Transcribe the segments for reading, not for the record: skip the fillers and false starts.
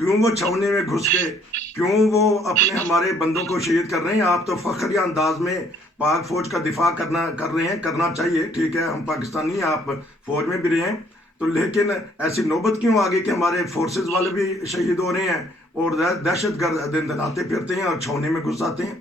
کیوں وہ چھونے میں گھس گئے؟ کیوں وہ اپنے ہمارے بندوں کو شہید کر رہے ہیں؟ آپ تو فخریہ انداز میں پاک فوج کا دفاع کر رہے ہیں، کرنا چاہیے، ٹھیک ہے، ہم پاکستانی ہیں، آپ فوج میں بھی رہے ہیں، تو لیکن ایسی نوبت کیوں آگئی کہ ہمارے فورسز والے بھی شہید ہو رہے ہیں اور دہشت گرد دن دناتے پھرتے ہیں اور چھونے میں گھس آتے ہیں؟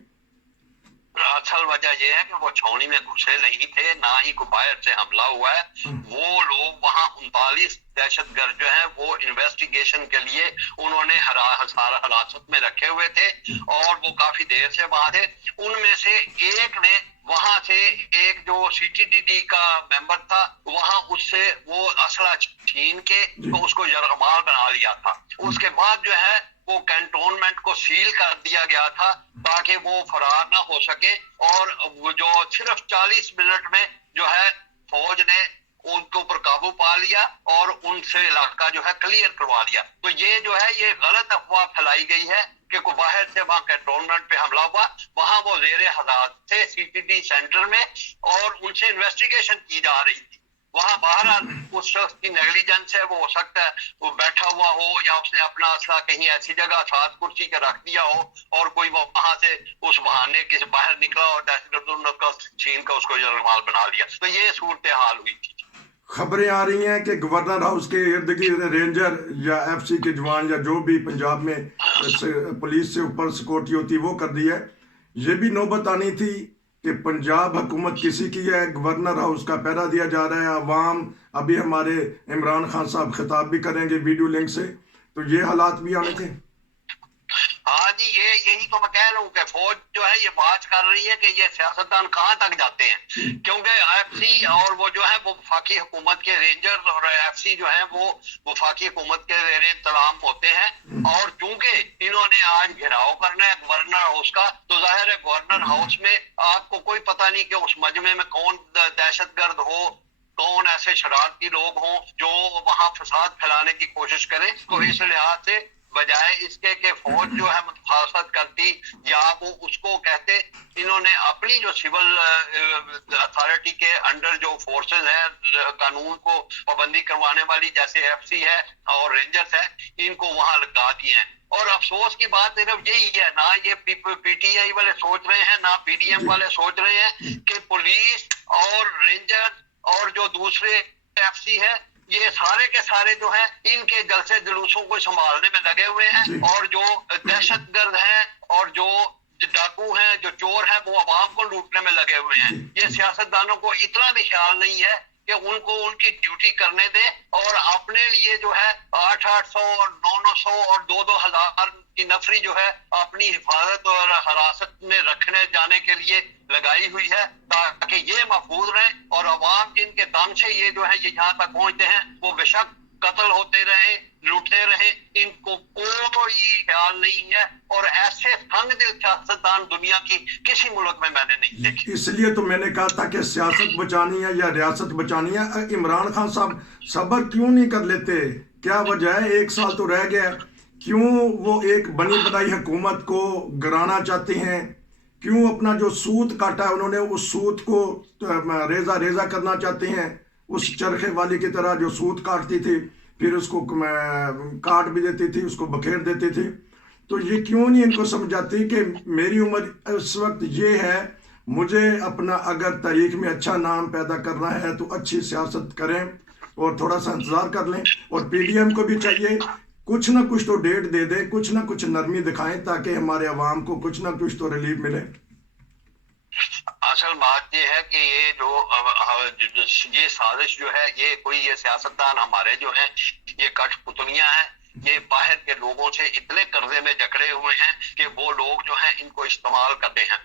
اصل وجہ یہ ہے کہ وہ چھاؤنی میں گھسے نہیں تھے، نہ ہی کوئی باہر سے حملہ ہوا ہے. وہ لوگ وہاں 39 دہشت گرد جو ہیں وہ انویسٹیگیشن کے لیے انہوں نے حراست میں رکھے ہوئے تھے اور وہ کافی دیر سے وہاں تھے. ان میں سے ایک نے وہاں سے ایک جو سی ٹی ڈی ڈی کا ممبر تھا وہاں اس سے وہ اسلحہ چھین کے تو اس کو یرغمال بنا لیا تھا. اس کے بعد جو ہے وہ کینٹونمنٹ کو سیل کر دیا گیا تھا تاکہ وہ فرار نہ ہو سکے، اور وہ جو صرف 40 منٹ میں جو ہے فوج نے ان کے اوپر قابو پا لیا اور ان سے علاقہ جو ہے کلیئر کروا لیا. تو یہ جو ہے یہ غلط افواہ پھیلائی گئی ہے کہ کوئی باہر سے وہاں کینٹونمنٹ پہ حملہ ہوا. وہاں وہ زیر حراست تھے سی ٹی ڈی سینٹر میں اور ان سے انویسٹیگیشن کی جا رہی تھی. وہاں باہر اس شخص کی نیگلیجنس ہے، وہ ہو سکتا ہے وہ بیٹھا ہوا ہو یا اس نے اپنا اسلحہ کہیں ایسی جگہ ساتھ کرسی کے رکھ دیا ہو اور کوئی وہ وہاں سے اس بہانے کے باہر نکلا اور دہشت گردوں کا چھین کا اس کو یرغمال بنا لیا. تو یہ صورتحال ہوئی تھی. خبریں آ رہی ہیں کہ گورنر ہاؤس کے ارد گرد رینجر یا ایف سی کے جوان یا جو بھی پنجاب میں پولیس سے اوپر سیکورٹی ہوتی وہ کر دی ہے. یہ بھی نوبت آنی تھی کہ پنجاب حکومت کسی کی ہے، گورنر ہاؤس کا پہرا دیا جا رہا ہے. عوام ابھی ہمارے عمران خان صاحب خطاب بھی کریں گے ویڈیو لنک سے، تو یہ حالات بھی آنے تھے. ہاں جی، یہی تو میں کہہ رہا ہوں کہ فوج جو ہے یہ بات کر رہی ہے کہ یہ سیاستدان کہاں تک جاتے ہیں، کیونکہ ایف سی اور وہ جو ہے وہ وفاقی حکومت کے رینجر اور ایف سی جو ہے وہ وفاقی حکومت کے زیر انتظام ہوتے ہیں. اور چونکہ انہوں نے آج گھیراؤ کرنا ہے گورنر ہاؤس کا، تو ظاہر ہے گورنر ہاؤس میں آپ کو کوئی پتہ نہیں کہ اس مجمع میں کون دہشت گرد ہو، کون ایسے شرارتی لوگ ہوں جو وہاں فساد پھیلانے کی کوشش کریں. تو اس لحاظ سے بجائے اس کے کہ فوج جو ہے مخالفت کرتی یا وہ اس کو کہتے، انہوں نے اپنی جو سول اتھارٹی کے انڈر جو فورسز ہیں قانون کو پابندی کروانے والی جیسے ایف سی ہے اور رینجرز ہے، ان کو وہاں لگا دیے ہیں. اور افسوس کی بات صرف یہی ہے، نہ یہ پی ٹی آئی والے سوچ رہے ہیں نہ پی ڈی ایم والے سوچ رہے ہیں کہ پولیس اور رینجر اور جو دوسرے ایف سی ہے یہ سارے کے سارے جو ہیں ان کے جلسے جلوسوں کو سنبھالنے میں لگے ہوئے ہیں، اور جو دہشت گرد ہیں اور جو ڈاکو ہیں جو چور ہیں وہ عوام کو لوٹنے میں لگے ہوئے ہیں. یہ سیاستدانوں کو اتنا بھی خیال نہیں ہے کہ ان کو ان کی ڈیوٹی کرنے دیں اور اپنے لیے جو ہے 800 اور 900 اور 2,000 کی نفری جو ہے اپنی حفاظت اور حراست میں رکھنے جانے کے لیے لگائی ہوئی ہے تاکہ یہ محفوظ رہیں، اور عوام جن کے دم سے یہ جو ہے یہ یہاں تک پہنچتے ہیں وہ بے شک قتل ہوتے رہے، لوٹتے رہے، ان کو کوئی خیال نہیں ہے. اور ایسے تنگ دل سیاستدان دنیا کی کسی ملک میں نے نہیں دیکھے. اس لیے تو میں نے کہا تھا کہ سیاست بچانی ہے یا ریاست بچانی ہے. عمران خان صاحب صبر کیوں نہیں کر لیتے؟ کیا وجہ ہے؟ 1 سال تو رہ گیا، کیوں وہ ایک بنی بنائی حکومت کو گرانا چاہتے ہیں؟ کیوں اپنا جو سوت کاٹا ہے انہوں نے اس سوت کو ریزہ ریزہ کرنا چاہتے ہیں؟ اس چرخے والی کی طرح جو سوت کاٹتی تھی پھر اس کو کاٹ بھی دیتی تھی، اس کو بکھیر دیتی تھی. تو یہ کیوں نہیں ان کو سمجھاتی کہ میری عمر اس وقت یہ ہے، مجھے اپنا اگر تاریخ میں اچھا نام پیدا کرنا ہے تو اچھی سیاست کریں اور تھوڑا سا انتظار کر لیں. اور پی ڈی ایم کو بھی چاہیے کچھ نہ کچھ تو ڈیٹ دے دیں، کچھ نہ کچھ نرمی دکھائیں تاکہ ہمارے عوام کو کچھ نہ کچھ تو ریلیف ملے. اصل بات یہ ہے کہ یہ جو یہ سازش جو ہے یہ سیاستدان ہمارے جو ہیں یہ کٹ پتلیاں ہیں. یہ باہر کے لوگوں سے اتنے قرضے میں جکڑے ہوئے ہیں کہ وہ لوگ جو ہیں ان کو استعمال کرتے ہیں.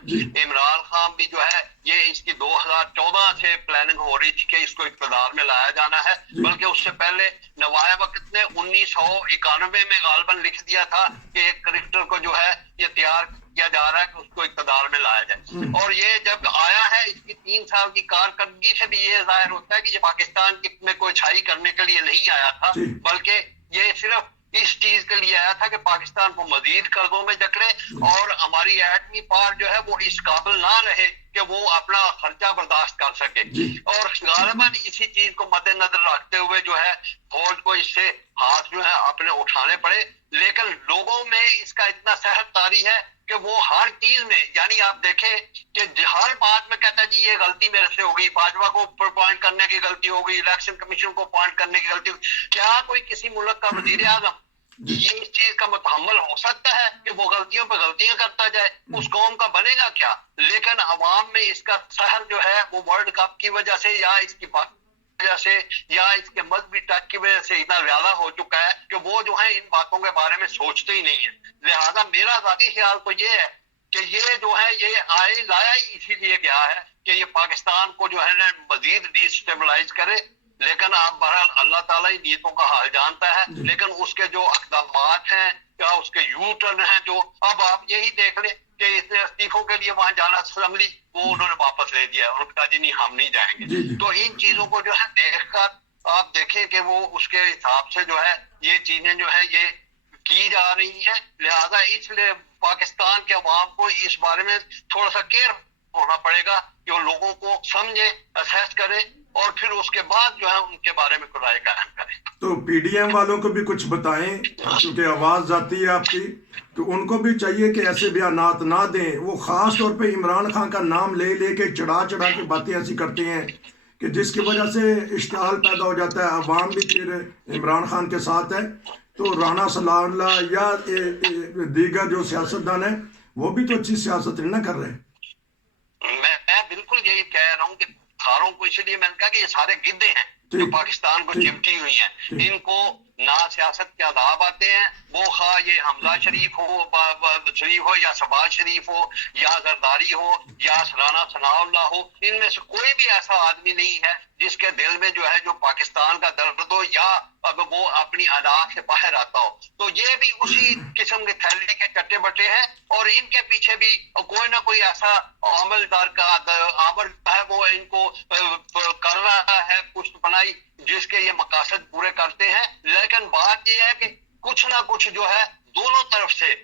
عمران خان بھی جو ہے یہ اس کی 2014 سے پلاننگ ہو رہی تھی کہ اس کو اقتدار میں لایا جانا ہے، بلکہ اس سے پہلے نوائے وقت نے 1991 میں غالباً لکھ دیا تھا کہ ایک کرکٹر کو جو ہے یہ تیار کیا جا رہا ہے کہ اس کو اقتدار میں لایا جائے. اور یہ جب آیا ہے اس کی 3 سال کی کارکردگی سے بھی یہ ظاہر ہوتا ہے کہ یہ پاکستان میں کوئی اچھائی کرنے کے لیے نہیں آیا تھا، بلکہ یہ صرف اس چیز کے لیے آیا تھا کہ پاکستان کو مزید قرضوں میں جکڑے اور ہماری ایٹمی پاور جو ہے وہ اس قابل نہ رہے کہ وہ اپنا خرچہ برداشت کر سکے. اور غالباً اسی چیز کو مد نظر رکھتے ہوئے جو ہے فوج کو اس سے ہاتھ جو ہے اپنے اٹھانے پڑے. لیکن لوگوں میں اس کا اتنا سہل طاری ہے کہ وہ ہر چیز میں، یعنی آپ دیکھیں کہ ہر بات میں کہتا ہے جی یہ غلطی میرے سے ہو گئی، باجوہ کو اپوائنٹ کرنے کی غلطی ہو گئی، الیکشن کمیشن کو اپوائنٹ کرنے کی غلطی ہو گئی. کیا کوئی کسی ملک کا وزیر اعظم یہ اس چیز کا متحمل ہو سکتا ہے کہ وہ غلطیوں پہ غلطیاں کرتا جائے؟ اس قوم کا بنے گا کیا؟ لیکن عوام میں اس کا سحر جو ہے وہ ورلڈ کپ کی وجہ سے یا اس کی وجہ سے یا اس کے مذہبی ٹچ کی وجہ سے اتنا زیادہ ہو چکا ہے کہ وہ جو ہے ان باتوں کے بارے میں سوچتے ہی نہیں ہے. لہذا میرا ذاتی خیال تو یہ ہے کہ یہ جو ہے یہ لایا ہی اسی لیے گیا ہے کہ یہ پاکستان کو جو ہے نا مزید ڈی اسٹیبلائز کرے. لیکن آپ بہرحال اللہ تعالیٰ ہی نیتوں کا حال جانتا ہے. لیکن اس کے جو اقدامات ہیں یا اس کے یو ٹرن ہیں جو اب آپ یہی دیکھ لیں کہ اس نے استعفوں کے لیے وہاں جانا اسمبلی وہ انہوں نے واپس لے دیا اور کہا جی نہیں ہم نہیں جائیں گے. تو ان چیزوں کو جو ہے دیکھ کر آپ دیکھیں کہ وہ اس کے حساب سے جو ہے یہ چیزیں جو ہے یہ کی جا رہی ہیں. لہذا اس لیے پاکستان کے عوام کو اس بارے میں تھوڑا سا کیئر ہونا پڑے گا کہ وہ لوگوں کو سمجھے، اسیس کرے اور پھر اس کے بعد جو ہے ان کے بارے میں رائے قائم کریں. تو پی ڈی ایم والوں کو بھی کچھ بتائیں کیونکہ آواز آتی ہے آپ کی، تو ان کو بھی چاہیے کہ ایسے بیانات نہ دیں. وہ خاص طور پہ عمران خان کا نام لے لے کے چڑھا کے باتیں ایسی کرتے ہیں کہ جس کی وجہ سے اشتعال پیدا ہو جاتا ہے. عوام بھی پھر عمران خان کے ساتھ ہے. تو رانا صلاح اللہ یا دیگر جو سیاستدان ہیں وہ بھی تو اچھی سیاست نہ کر رہے. میں بالکل یہی کہہ رہا ہوں کہ ساروں کو، اس لیے میں نے کہا کہ یہ سارے گدے ہیں جو پاکستان کو چمٹی ہوئی ہیں. ان کو نہ سیاست کے آداب آتے ہیں، وہ خواہ یہ حمزہ شریف ہو یا شہباز شریف ہو یا زرداری ہو یا رانا ثناء اللہ ہو. ان میں سے کوئی بھی ایسا آدمی نہیں ہے جس کے دل میں جو ہے جو پاکستان کا درد ہو یا اب وہ اپنی انا سے باہر آتا ہو. تو یہ بھی اسی قسم کے تھیلی کے چٹے بٹے ہیں اور ان کے پیچھے بھی کوئی نہ کوئی ایسا عملدار کا عمل ہے وہ ان کو کر رہا ہے پشت بنائی جس کے یہ مقاصد پورے کرتے ہیں. لیکن بات یہ ہے کہ کچھ نہ کچھ جو ہے دونوں طرف سے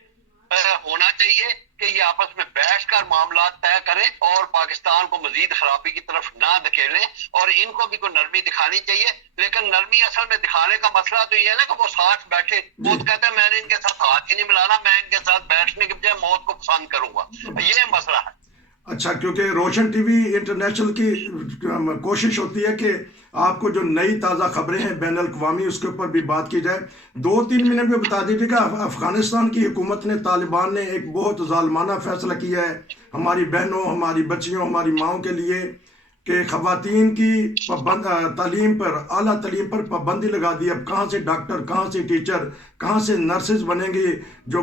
ہونا چاہیے کہ یہ آپس میں بیٹھ کر معاملات طے کریں اور پاکستان کو مزید خرابی کی طرف نہ دھکیلیں. اور ان کو بھی کوئی نرمی دکھانی چاہیے. لیکن نرمی اصل میں دکھانے کا مسئلہ تو یہ ہے نا کہ وہ ساتھ بیٹھے. وہ کہتے ہیں میں نے ان کے ساتھ ہاتھ ہی نہیں ملانا، میں ان کے ساتھ بیٹھنے کے بجائے موت کو پسند کروں گا. یہ مسئلہ ہے. اچھا، کیونکہ روشن ٹی وی انٹرنیشنل کی کوشش ہوتی ہے کہ آپ کو جو نئی تازہ خبریں ہیں بین الاقوامی اس کے اوپر بھی بات کی جائے. 2-3 منٹ میں بتا دیجیے گا، افغانستان کی حکومت نے، طالبان نے ایک بہت ظالمانہ فیصلہ کیا ہے ہماری بہنوں، ہماری بچیوں، ہماری ماؤں کے لیے کہ خواتین کی تعلیم پر، اعلیٰ تعلیم پر پابندی لگا دی. اب کہاں سے ڈاکٹر، کہاں سے ٹیچر، کہاں سے نرسز بنیں گی؟ جو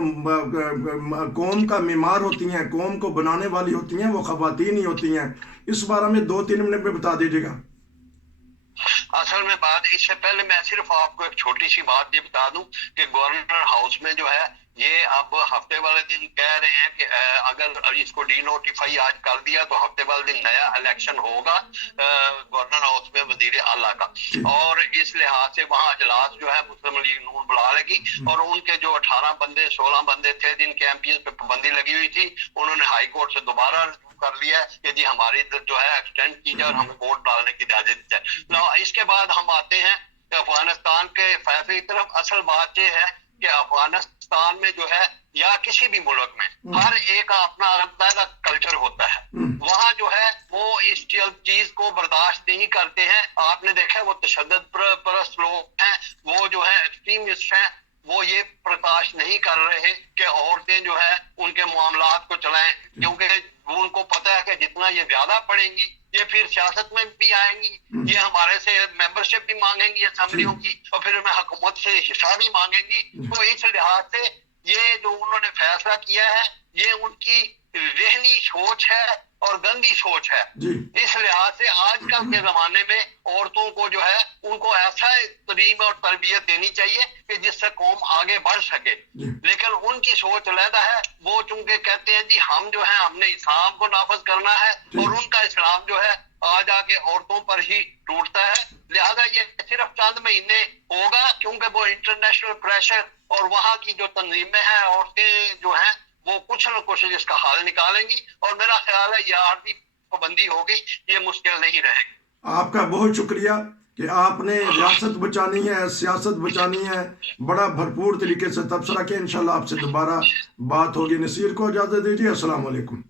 قوم کا معمار ہوتی ہیں، قوم کو بنانے والی ہوتی ہیں، وہ خواتین ہی ہوتی ہیں. اس بارے میں 2-3 منٹ میں بتا دیجیے گا. اصل میں بات اس سے پہلے میں صرف آپ کو ایک چھوٹی سی بات یہ بتا دوں کہ گورنر ہاؤس میں جو ہے یہ اب ہفتے والے دن کہہ رہے ہیں کہ اگر اس کو ڈی نوٹیفائی آج کر دیا تو ہفتے والے دن نیا الیکشن ہوگا گورنر ہاؤس میں وزیر اعلیٰ کا. اور اس لحاظ سے وہاں اجلاس جو ہے مسلم لیگ نون بلا لگی اور ان کے جو 16 بندے تھے جن کے ایم پی ایس پہ پابندی لگی ہوئی تھی انہوں نے ہائی کورٹ سے دوبارہ کر لیا ہے کہ جی ہماری جو ہے ایکسٹینڈ کی جائے اور ہمیں ووٹ ڈالنے کی اجازت ہے. اس کے بعد ہم آتے ہیں افغانستان کے فیصلے کی طرف. اصل بات یہ ہے کہ افغانستان میں جو ہے یا کسی بھی ملک میں ہر ایک اپنا الگ کلچر ہوتا ہے. وہاں جو ہے وہ اس چیز کو برداشت نہیں کرتے ہیں. آپ نے دیکھا وہ تشدد پرست لوگ ہیں، وہ جو ہے ایکسٹریمسٹ ہیں، وہ یہ برداشت نہیں کر رہے کہ عورتیں جو ہے ان کے معاملات کو چلائیں، کیونکہ ان کو پتہ ہے کہ جتنا یہ زیادہ پڑھیں گی یہ پھر سیاست میں بھی آئیں گی، یہ ہمارے سے ممبرشپ بھی مانگیں گی اسمبلیوں کی اور پھر ہمیں حکومت سے حصہ بھی مانگیں گی. تو اس لحاظ سے یہ جو انہوں نے فیصلہ کیا ہے یہ ان کی ذہنی سوچ ہے اور گندی سوچ ہے. اس لحاظ سے آج کل کے زمانے میں عورتوں کو جو ہے ان کو ایسا تعلیم اور تربیت دینی چاہیے کہ جس سے قوم آگے بڑھ سکے. لیکن ان کی سوچ علیحدہ ہے. وہ چونکہ کہتے ہیں جی ہم جو ہے ہم نے اسلام کو نافذ کرنا ہے اور ان کا اسلام جو ہے آج آ کے عورتوں پر ہی ٹوٹتا ہے. لہذا یہ صرف چند مہینے ہوگا کیونکہ وہ انٹرنیشنل پریشر اور وہاں کی جو تنظیمیں ہیں عورتیں جو ہیں وہ کچھ نہ کچھ اس کا حل نکالیں گی. اور میرا خیال ہے یہ عارضی پابندی ہوگی یہ مشکل نہیں رہے گی. آپ کا بہت شکریہ کہ آپ نے ریاست بچانی ہے، سیاست بچانی ہے، بڑا بھرپور طریقے سے تبصرہ کیا. انشاءاللہ آپ سے دوبارہ بات ہوگی. نصیر کو اجازت دیجیے. السلام علیکم.